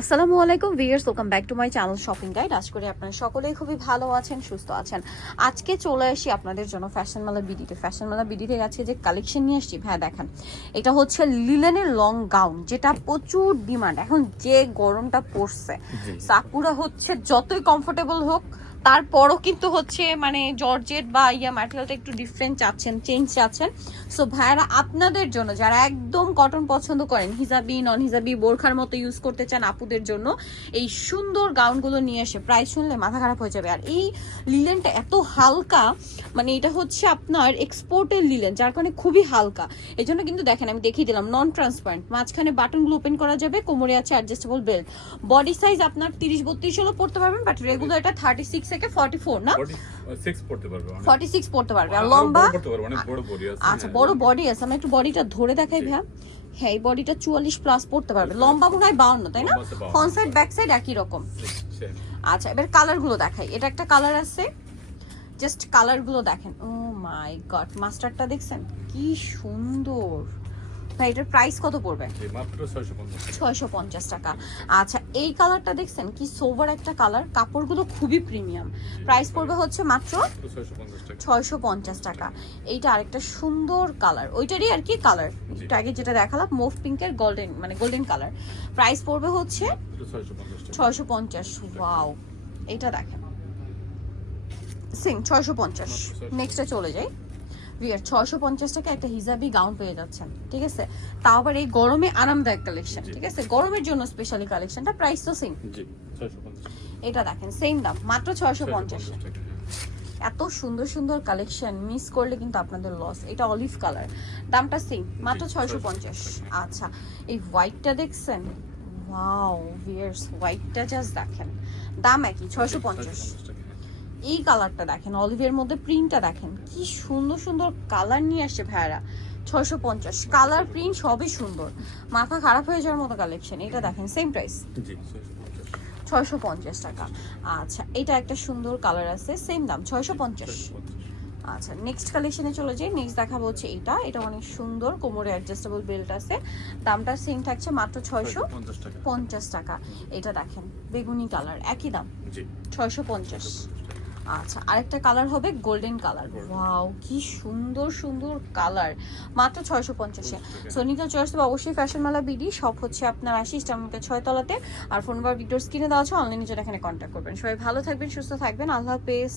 আসসালামু আলাইকুম viewers welcome back to my channel shopping guide আজ করে আপনারা সকলেই খুবই ভালো আছেন সুস্থ আছেন। আজকে চলে আসি আপনাদের জন্য ফ্যাশন মেলা বিডিতে। ফ্যাশন মেলা বিডিতে গেছে যে কালেকশন নিয়ে আসছি। হ্যাঁ দেখেন এটা হচ্ছে লিলেনের লং গাউন যেটা প্রচুর ডিমান্ড এখন যে গরমটা পড়ছে সাকুরা হচ্ছে যতই কমফোর্টেবল হোক তারপরও কিন্তু হচ্ছে মানে জর্জেট বা ইয়া ম্যাটেরিয়ালটা একটু ডিফারেন্ট চাচ্ছেন চেঞ্জ চাচ্ছেন। সো ভাইয়েরা, আপনাদের জন্য, যারা একদম কটন পছন্দ করেন, হিজাবি নন হিজাবি বোরখার মতো ইউজ করতে চান আপুদের জন্য, এই সুন্দর গাউনগুলো নিয়ে এসে প্রায় শুনলে মাথা খারাপ হয়ে যাবে। আর এই লিলেনটা এত হালকা মানে এটা হচ্ছে আপনার এক্সপোর্টের লিলেন যার কারণে খুবই হালকা। এই জন্য কিন্তু দেখেন আমি দেখিয়ে দিলাম নন ট্রান্সপারেন্ট মাঝখানে বাটনগুলো ওপেন করা যাবে কোমরে আছে অ্যাডজাস্টেবল বেল্ট বডি সাইজ আপনার তিরিশ বত্রিশ হলেও পড়তে পারবেন বাট রেগুলার এটা থার্টি সিক্স থেকে ফর্টি ফোর না? 46 পড়তে পারবে অনেক। ফর্টি সিক্স পড়তে পারবে। আর লম্বা? আচ্ছা। বড় বডি আছে আমরা একটু বডিটা ধরে দেখাই। ভাইয়া। হ্যাঁ এই বডিটা চুয়াল্লিশ প্লাস পড়তে পারবে। লম্বা মনে হয় বাউন্ন তাই না? লম্বা আছে 52 ফ্রন্ট সাইড ব্যাক সাইড একই রকম। আচ্ছা এবার কালারগুলো দেখাই। এটা একটা কালার আছে জাস্ট কালারগুলো দেখেন। ও মাই গড মাস্টারটা দেখছেন? কি সুন্দর। ভাই এটার প্রাইস কত পড়বে? জি, মাত্র 650 টাকা। ছয়শো পঞ্চাশ টাকা। আচ্ছা এই কালারটা দেখছেন? কি সোভার একটা কালার কাপড়গুলো খুবই প্রিমিয়াম প্রাইস পড়বে হচ্ছে মাত্র মাত্র 650 টাকা। ছয়শো পঞ্চাশ টাকা। এইটা আরেকটা সুন্দর কালার ওইটারই আর কি কালার জি। আগে যেটা দেখালাম মুভ পিঙ্কের গোল্ডেন মানে গোল্ডেন কালার প্রাইস পড়বে হচ্ছে মাত্র 650 টাকা। ছয়শো পঞ্চাশ। ওয়াও এইটা দেখেন। সিং ছয়শো পঞ্চাশ। নেক্সটে চলে যাই। বিয়ার ছয়শো পঞ্চাশ টাকা একটা হিজাবি গাউন পেয়ে যাচ্ছেন ঠিক আছে? তাও আবার এই গরমে আরামদায়ক কালেকশন ঠিক আছে? গরমের জন্য স্পেশালি কালেকশনটা প্রাইস তো সিং জি, 650 এটা দেখেন সেম দাম মাত্র ছয়শো পঞ্চাশ। এত সুন্দর সুন্দর কালেকশন মিস করলে কিন্তু আপনাদের লস এটা অলিভ কালার দামটা সেম মাত্র ছয়শো পঞ্চাশ আচ্ছা এই হোয়াইটটা দেখছেন? ওয়াও ভিয়ার্স হোয়াইটটা জাস্ট দেখেন। দাম একই ছয়শো পঞ্চাশ। 650 টাকা। এই কালারটা দেখেন অলিভের মধ্যে প্রিন্টটা দেখেন কি সুন্দর সুন্দর কালার নিয়ে আসছে ভাইয়ারা ছয়শো পঞ্চাশ কালার প্রিন্ট সবই সুন্দর। মাথা খারাপ হয়ে যাওয়ার মতো কালেকশন এটা দেখেন সেম প্রাইস জি, 650 ছয়শো পঞ্চাশ টাকা। আচ্ছা এটা একটা সুন্দর কালার আছে সেম দাম ছয়শো পঞ্চাশ। আচ্ছা নেক্সট কালেকশনে চলে যাই নেক্সট দেখাবো হচ্ছে এটা এটা অনেক সুন্দর কোমরে অ্যাডজাস্টেবল বেল্ট আছে দামটা সেম থাকছে মাত্র ছয়শো পঞ্চাশ টাকা। এটা দেখেন বেগুনি কালার একই দাম। ছয়শো পঞ্চাশ। 650 টাকা। আচ্ছা আরেকটা কালার হবে গোল্ডেন কালার. ওয়াও কি সুন্দর সুন্দর কালার মাত্র ছয়শো পঞ্চাশে। সোনিকা চয়েস তো অবশ্যই ফ্যাশন মালা বিডি সব হচ্ছে আপনার আশিস টামকে ছয়তলাতে আর ফোন নাম্বার ভিডিওর স্ক্রিনে দেওয়া আছে অনলাইনে জন্য এখানে কন্ট্যাক্ট করবেন। সবাই ভালো থাকবেন সুস্থ থাকবেন। আল্লাহ হাফেজ।